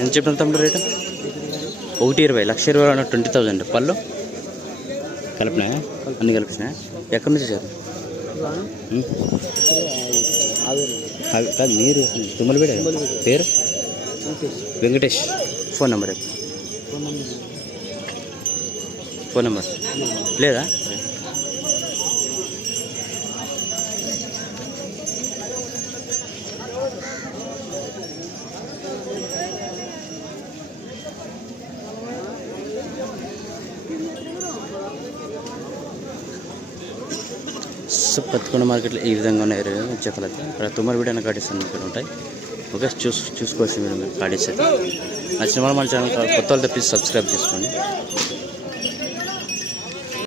ఎంత చెప్పిన తమ్ముడు రేటు? 1,20,000 1,20,000 20,000 పళ్ళు కలిపినా అన్నీ కలిపినా? ఎక్కడి నుంచి సార్? కాదు మీరు తుమ్మలపేట. పేరు? Venkatesh. Phone number phone number లేదా? పత్తికొండ మార్కెట్లో ఈ విధంగా ఉన్నాయి చెప్పలేదు. ఇక్కడ తుమ్మలపేట అనే కార్డ్స్ ఇక్కడ ఉంటాయి. ఓకే, చూసుకోవచ్చు మీరు కార్డ్స్ అయితే. నచ్చిన వాళ్ళు మన ఛానల్ కొత్త వాళ్ళతో ప్లీజ్ సబ్స్క్రైబ్ చేసుకోండి.